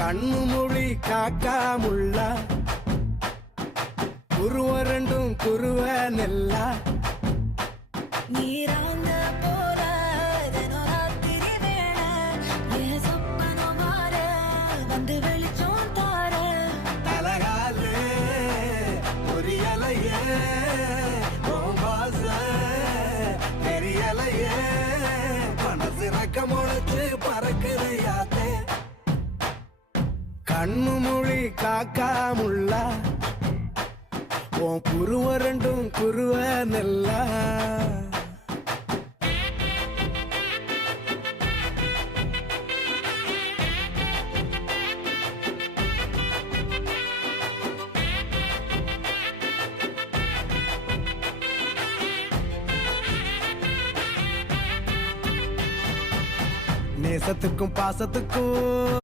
கண்ணு மொழி காக்காமுள்ள குருவ ரெண்டும் குருவ நெல்லா நீராங்க போல தினராத்திரி வேளை என் சொப்பனம் மாற வந்து வெளிச்சம் தார தலகாலே பொரியலையே ஓம்பாச தெரியலையே மனசு ரக்க முளைச்சு பறக்குதையாத்தே கண்ணு மொழி காக்காமுள்ள உன் குருவ ரெண்டும் குருவ நெல்லா நேசத்துக்கும் பாசத்துக்கும்